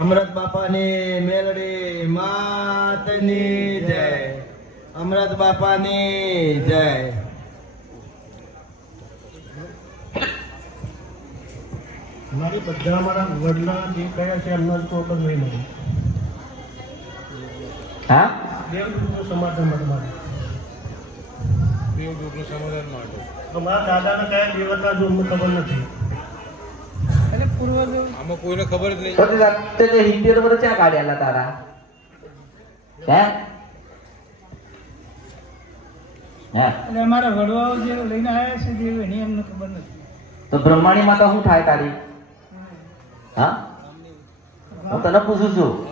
અમરત બાપાની મેલડી માતની જય. અમરત બાપાની જય. મારી બધા મારા વડલા જે કયા છે એમનો જ ટોટલ નહીં મળે. હા? દેવદૂતનું સમાધાન માટે મારે. દેવદૂતનું સમાધાન માટે. તો મારા દાદાને કયા દેવતા જો મને ખબર નથી. આમાં કોઈને ખબર જ નહીં. તે હિન્દી વર્ષ ક્યાં કાઢ્યા તારા? હે? હે? અમારા વડવાઓ જે લઈને આવ્યા છે દેવ એની અમને ખબર નથી. તો બ્રહ્માણી માતા શું થાય તારી? હા? હું. તને પૂછું છું.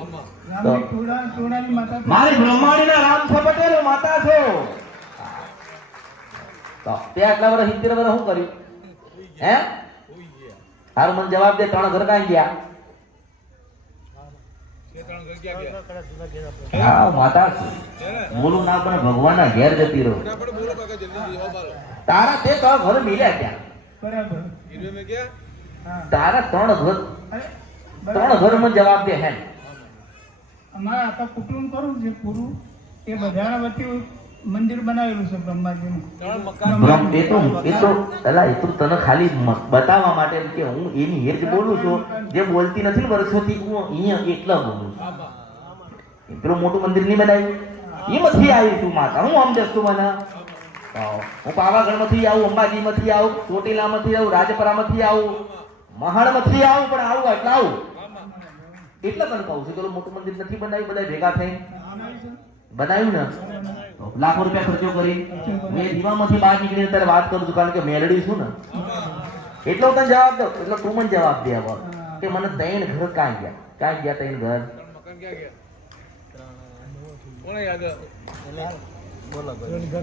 મારી બ્રહ્માણી ના રામ છે પટેલ માતા છે. તો તે આટલા વર્ષ સિત્તેર વર્ષ શું કર્યું? હે? હારું મને જવાબ દે ત્રણ ઘર કાંઈ ગયા. હા માતા બોલું ના પણ ભગવાનના ઘેર જતી રહું. તારા તે ત્રણ ઘર મિલ્યા ત્યાં બરાબર. મેં તારા ત્રણ ઘર ત્રણ ઘર મને જવાબ દે હે અમારા આખા કુટુંબ કરું છે પૂરું. એ બધાના વચ્ચે મંદિર બનાવેલું છે બ્રહ્માજીનું. એ તો એ તો અલા એ તો તને ખાલી બતાવવા માટે કે હું એની હેર બોલું છું. જે બોલતી નથી ને વર્ષોથી હું અહીંયા એટલા બોલું છું. પેલું મોટું મંદિર નહીં બનાવ્યું? એમાંથી આવી તું માતા. હું આમ જશું મને? હું. પાવાગઢમાંથી આવું અંબાજીમાંથી આવું ચોટીલામાંથી આવું રાજપરામાંથી આવું મહાણમાંથી આવું પણ આવું એટલે આવું. એટલે તને કહું છું પેલું મોટું મંદિર નથી બનાવ્યું બધા ભેગા થઈને. બનાવ્યું ને? લાખો રૂપિયા ખર્ચો કરી. મેં દીવામાંથી બહાર નીકળીને ત્યારે વાત કરું છું, કારણ કે મેલડી છું ને? એટલો તને જવાબ દો, એટલો તું મને જવાબ દે હવે કે મને તૈન ઘર કાંઈ ગયા? કાંઈ ગયા તૈન ઘર? ક્યાં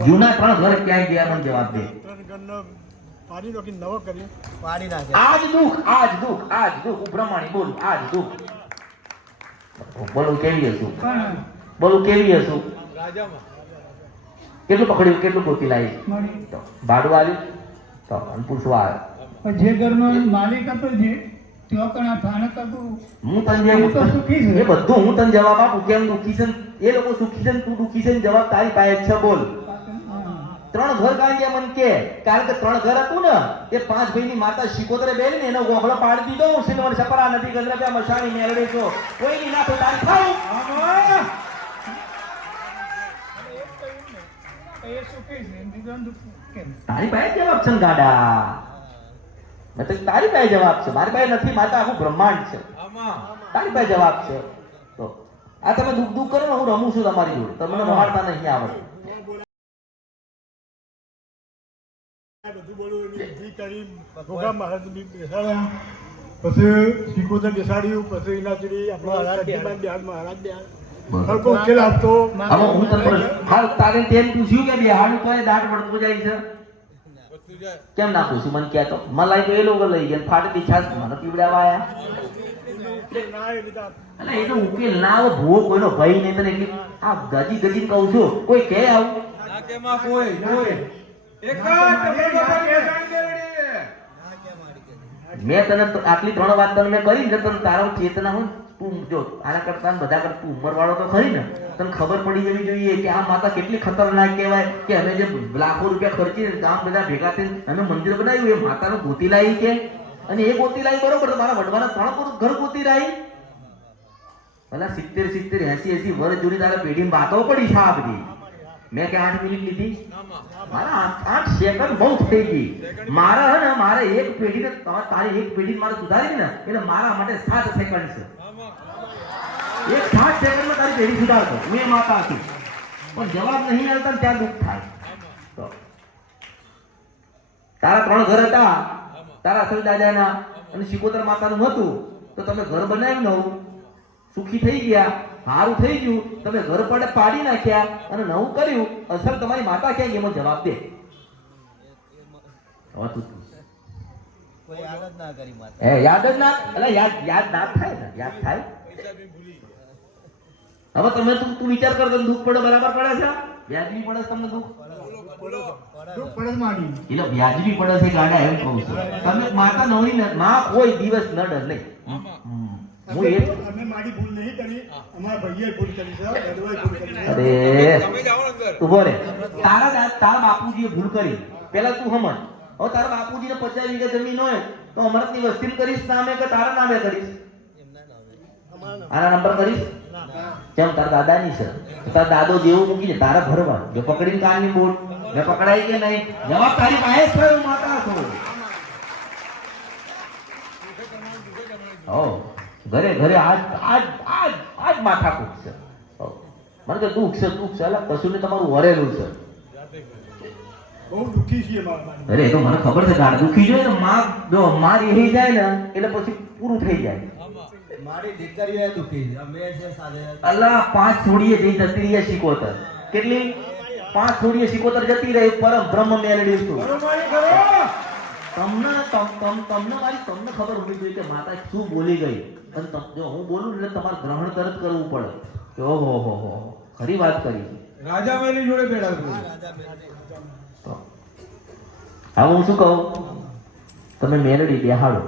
જૂના ત્રણ ઘર ક્યાંય ગયા, મને જવાબ દે. પાડી નવો કરી આજ દુઃખ આજ દુઃખ આજ દુઃખ બ્રહ્માણી બોલ, આજ દુઃખ. બોલું કેવી પણ બોલું કેવી હશું? કેટલું પકડ્યું? કેટલું ગોતી લાવી? ભાડું આવ્યું? તો પૂછવા આવ્યો. જે ઘરનો માલિક હતો જે હું તને એ બધું હું તને જવાબ આપું? કેમ દુઃખી છે? એ લોકો સુખી છે ને તું દુઃખી છે ને જવાબ તારી પાસે છે બોલ. ત્રણ ઘર કાંઈ મને કે કારણ કે ત્રણ ઘર હતું ને એ પાંચ ભાઈની માતા શિકોતરે બેલી ને એનો ગોખલો પાડી દીધો. હું સિલવર છપરા નથી ગંદરા મશાની મેળવી છો. કોઈની ના તો તારી ખાવું એ સુખી છે બીજાનું દુઃખ કેમ તારી પાસે જવાબ છે ગાડા? મેં તો તારી પાસે જવાબ છે. મારી પાસે નથી માતા આખું બ્રહ્માંડ છે. તારી પાસે જવાબ છે. તો આ તમે દુઃખ દુઃખ કરો ને હું રમું છું તમારી જોડે. તમને રમાડતા નહીં આવડે બધું બોલું કરી ભોગા મહારાજ બી બેસાડ્યા પછી શીખોતર બેસાડ્યું પછી એના સુધી આપણા બિહાર મહારાજ બિહાર ઉકેલ આપતો હવે હું તને હાલ તારે તેમ પૂછ્યું કે બિહારનું તો એ દાંત જાય છે? કેમ ના પૂછ્યું? મને કહેતો મલાઈ તો એ લોકો લઈ ગયા ફાટતી છાસ મને પીવડાવા આયા એ એટલે એ તો ઉકેલ ના આવે ભૂવો કોઈનો ભય નહીં તને એટલી આ ગજી ગજી કહું છું. કોઈ કહે આવું? ના કોઈ કોઈ. મેં તને આટલી ત્રણ વાત તને મેં કરી ને તને તારો ચેતના હોય તું, જો, આના કરતા બધા કરતા ઉંમર વાળો તો ખરી ને. તને ખબર પડી જવી જોઈએ કે આ માતા કેટલી ખતરનાક કહેવાય કે અમે જે લાખો રૂપિયા ખર્ચીને ગામ બધા ભેગા થઈને અમે મંદિર બનાવ્યું, એ માતાનું ગોતી લાવી કે? અને એ ગોતી લાવી બરોબર મારા વડવાના ત્રણ ઘર ગોતી લાવી ભલા સિત્તેર સિત્તેર, એસી એસી વર્ષ જોડી તારે પેઢી વાતો પડી છે આ બધી. મેં કે આઠ મિનિટ લીધી? મારા આઠ સેકન્ડ બહુ થઈ ગઈ. મારા હે ને, મારે એક પેઢીને તારી એક પેઢી મારે સુધારી ને, એટલે મારા માટે સાત સેકન્ડ છે. એક પાંચ સેકન્ડમાં તારી પેઢી હું એ માતા હતી. પણ જવાબ નહીં આવતા ત્યાં દુઃખ થાય. તારા ત્રણ ઘર હતા. તારા અસલ દાદાના અને શિકોતર માતાનું હતું. તો તમે ઘર બનાવી નવું. સુખી થઈ ગયા. સારું થઈ ગયું. તમે ઘર પડે પાડી નાખ્યા અને નવું કર્યું. અસર તમારી માતા ક્યાં એમાં જવાબ દે. એ યાદ જ ના એટલે યાદ યાદ ના થાય ને યાદ થાય. પૈસા બી ભૂલી હવે તમે તું તું વિચાર કર દુઃખ પડે બરાબર પડે છે? વ્યાજબી પડે છે તમને દુઃખ? એટલે વ્યાજબી પડે છે ગાડા એમ કહું છું. તમે માતા નવરી માં કોઈ દિવસ ન ડર નહીં. હું એ અમે મારી ભૂલ નહીં કરી અમારા ભાઈએ ભૂલ કરી છે ભૂલ કરી અરે તમે જાઓ અંદર ઊભો રે. તારા તારા બાપુજીએ ભૂલ કરી. પેલા તું સમજ હવે તારા બાપુજીને પચાસ વીઘા જમીન હોય તો અમરતની વસ્તી કરીશ નામે કે તારા નામે કરીશ? આના નંબર કરીશ? કેમ? તારા દાદાની છે. તારા દાદો જેવું મૂકીને તારા ભરવા જો પકડીને કાનની બોલ મેં પકડાઈ કે નહીં? જવાબ તારી પાસે જ થયો, માતા છો હો ઘરે ઘરે આજ આજ આજ આજ માથાકૂટ છે. મને કે દુઃખ છે દુઃખ છે. અલગ કશું ને તમારું વરેલું છે. બહુ દુઃખી છીએ અરે એ તો મને ખબર છે ગાડ દુખી જોઈએ ને માં જો માં રહી જાય ને એટલે પછી પૂરું થઈ જાય. મારી દીકરીઓ દુખી અમે છે સાથે. અલ્લાહ પાંચ થોડીએ જઈ જતી શીખોતર. કેટલી? પાંચ થોડીએ શીખોતર જતી રહી પરમ બ્રહ્મ મેળવી તમને તમ- તમ- તમને મારી તમને ખબર હોવી જોઈએ કે માતા શું બોલી ગઈ. અને જો હું બોલું એટલે તમારે ગ્રહણ તરત કરવું પડે. કે ઓહો હો હો હો. ખરી વાત કરી. રાજા મેલી જોડે બેઠા છો. હવે હું શું કહું? તમે મેલડી બેહાડો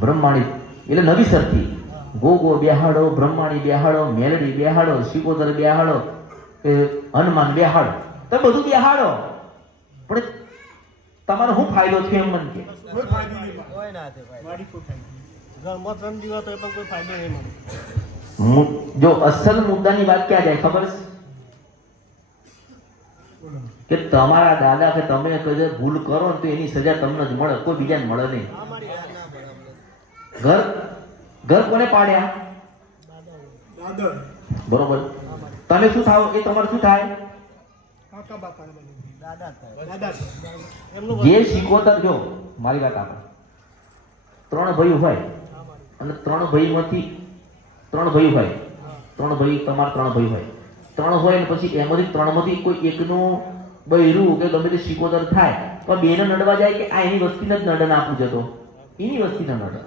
બ્રહ્માણી એટલે નવી ગો ગોગો બેહાડો બ્રહ્માણી બેહાડો મેલડી બેહાડો શિકોતર બેહાડો એ હનુમાન બેહાડો. તમે બધું બેહાડો. પણ તમારો શું ફાયદો છે એમ મને કે? જો અસલ મુદ્દાની વાત ક્યાં જાય ખબર છે. કે તમારા દાદા કે તમે કદાચ ભૂલ કરો તો એની સજા તમને જ મળે, કોઈ બીજાને મળે નહીં. ઘર ઘર કોને પાડ્યા? બરોબર. તમે શું થાવ? એ તમારે શું થાય? જે શીખોતર જો, મારી વાત આપો. ત્રણ ભાઈ હોય અને ત્રણ ભાઈમાંથી ત્રણ ભાઈ હોય. ત્રણ ભાઈ, તમારા ત્રણ ભાઈ હોય. ત્રણ હોય ને પછી એમાંથી ત્રણમાંથી કોઈ એકનું બૈરું કે ગમે તે શીખોતર થાય તો બેને નડવા જાય કે આ એની વસ્તીને જ નડન આપું જતો એની વસ્તીને નડે.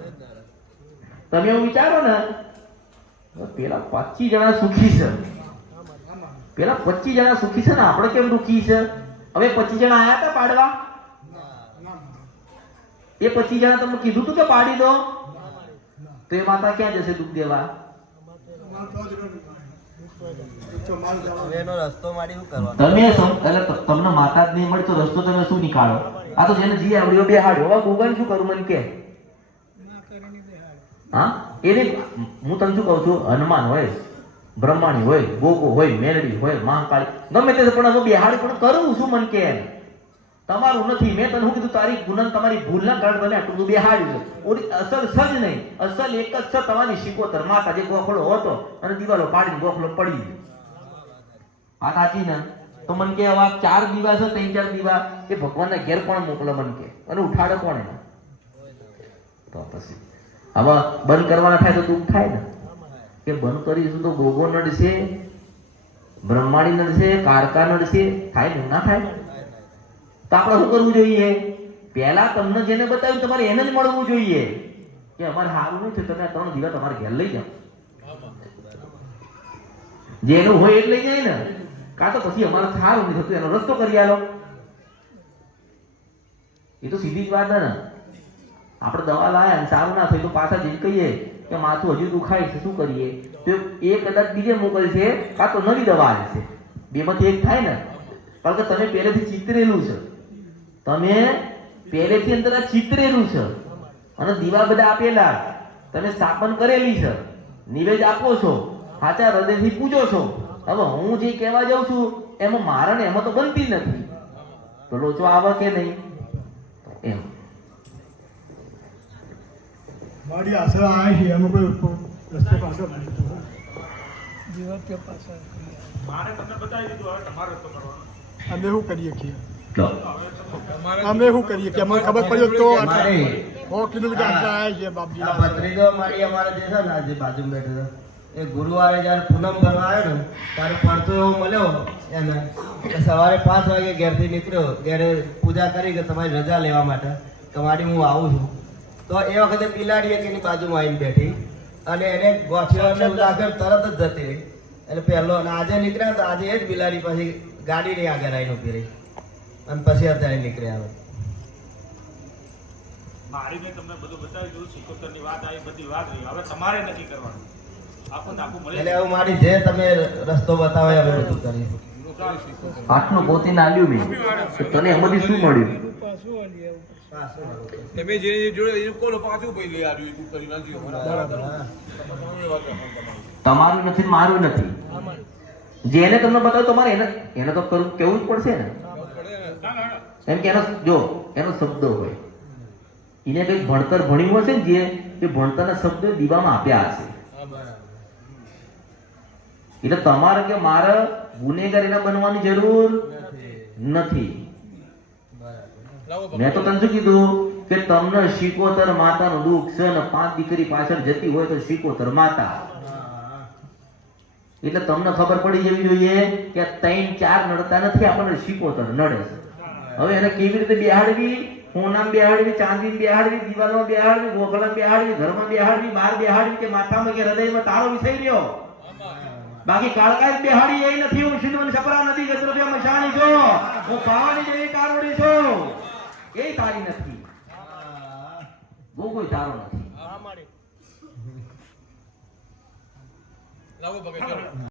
તમે એવું વિચારો ને પેલા પચીસ જણા સુખી છે. પેલા પચીસ જણા સુખી છે ને, આપણે કેમ દુખી છે? હવે પચીસ જણા આયા હતા પાડવા? એ પચીસ જણા તમને કીધું તું કે પાડી દો? તો એ માતા ક્યાં જશે દુઃખ દેવા એટલે તમને માતા જ નહીં મળે તો રસ્તો તમે શું નીકાળો? આ તો જેને જી આવડ્યો બે હાડ્યો હવે ગૂગલ શું કરું મને કે? હા? એને હું તને શું કહું છું? હનુમાન હોય, બ્રહ્માણી હોય, ગોગો હોય મેલડી હોય, મહાકાળી. ગમે તે પણ બેહાડી પણ કરું શું મન કે તમારું નથી. મેં તને કીધું? તારી ગુનન, તમારી ભૂલના કારણે તમે આટલું બેહાડ્યું ઓલી અસલ સજ નહીં. અસલ એક જ છે, તમારી શિકોતર માતા જે ગોખલો હતો અને દિવાલો પાડીને ગોખલો પડી ગયો. આ સાચી ને? તો મન કે હવે ચાર દીવા છે, ત્રણ ચાર દીવા એ ભગવાનના ઘેર કોણ મોકલે મન કે? અને ઉઠાડે કોણ એને? તો પછી, હવે બંધ કરવાના થાય તો દુઃખ થાય ને? કે બંધ કરીશું તો ગોગો નડશે, બ્રહ્માણી નડશે, કારકા નડશે, થાય ને ના થાય? તો આપણે શું કરવું જોઈએ? પહેલા તમને જેને બતાવ્યું તમારે એને જ મળવું જોઈએ. કે અમારે સારું થયું, તમે ત્રણ દીવા તમારે ઘેર લઈ જાઓ. જેનું હોય એ લઈ જાય ને. કાં તો પછી અમારે સારું નથી થતું એનો રસ્તો કરી આલો. એ તો સીધી જ વાત ને આપણે દવા લાયા ને સારું ના થયું તો પાછા જઈને કહીએ કે માથું હજુ દુખાય છે, શું કરીએ? તો એ કદાચ બીજે મોકલશે કાં તો નવી દવા આવશે બેમાંથી એક થાય ને. કારણ કે તમે પહેલેથી ચિતરેલું છે. તમે પહેલેથી અંદર ચિતરેલું છે. અને દીવા બધા આપેલા. તમે સ્થાપન કરેલી છે. નિવેદ આપો છો. સાચા હૃદયથી પૂજો છો. હવે હું જે કહેવા જાઉં છું એમાં મારા ને એમાં તો બનતી નથી. તો લોચો આવે કે નહીં? એમ. મારી આશરા આવે છે એમાં કોઈ રસ્તો પાછો નથી થતો. જીવત કે પાછળ અમે શું કરીએ છીએ? અમે શું કરીએ કે અમને ખબર પડી તો અમારે સો કિલોમીટર આટલા આવ્યા છે આ પત્રિકા મારી અમારા જે છે ને આજે બેઠો હતો, એ ગુરુવારે જ્યારે પૂનમ ભરવા આવ્યો ને, ત્યારે પડતો એવો મળ્યો એને એટલે સવારે પાંચ વાગે ઘેરથી નીકળ્યો, ઘેરે પૂજા કરી કે તમારી રજા લેવા માટે, કે મારી હું આવું છું. તો એ વખતે બિલાડી એક એની બાજુમાં આવીને બેઠી અને એને ગોઠિયો અને ઉદાગર તરત જ જતી રહી. એટલે પહેલો અને આજે નીકળ્યા તો આજે એ જ બિલાડી પછી ગાડીની આગળ આવીને ઊભી રહી. અને પછી અત્યારે નીકળ્યા આવે મારી મેં તમને બધું બતાવી દીધું સિકોતરની વાત આવી, બધી વાત રહી. હવે તમારે નક્કી કરવાનું. એટલે હું મારી જે તમે રસ્તો બતાવો એ અમે બધું કરીશું આટલું ગોતીને આવ્યું મેં. તને એમાંથી શું મળ્યું? પાછું વળી આવું તમે જે જોડે એ કોણ પાછું ભાઈ લઈ આવ્યું તું કરી નાખ્યું તમારું નથી મારું નથી. જેને તમને બતાવ્યું તમારે એને એને તો કરવું કેવું જ પડશે ને. એમ કે એનો જો એનો શબ્દ હોય. એને કંઈક ભણતર ભણ્યું હશે ને જે એ ભણતરના શબ્દો દીવામાં આપ્યા હશે. એટલે તમારે કે મારે ગુનેગાર એના બનવાની જરૂર નથી. મેં તો તને શું કીધું? કે તમને શીકોતર માતાનું દુઃખ છે ને પાંચ દીકરી પાછળ જતી હોય તો શીકોતર માતા. એટલે તમને ખબર પડી જવી જોઈએ કે ત્રણ ચાર નડતા નથી આપણને શીકોતર નડે. હવે એને કેવી રીતે બિહાડવી? હોનામાં બિહાડવી ચાંદી બિહાડવી દિવાલમાં બિહાડવી ગોખલામાં બિહાડવી ઘરમાં બેહાડવી બહાર બિહાડવી કે માથામાં કે હૃદયમાં તારો વિષય રહ્યો? બાકી કાળકા જ બેહાડી, એ નથી. હું સિંધવન છપરા નથી જતો ત્યાં મશાની છો. હું પાવાની જેવી કારોડી છું. એ તારી નથી. બહુ કોઈ તારો નથી. લાવો ચલો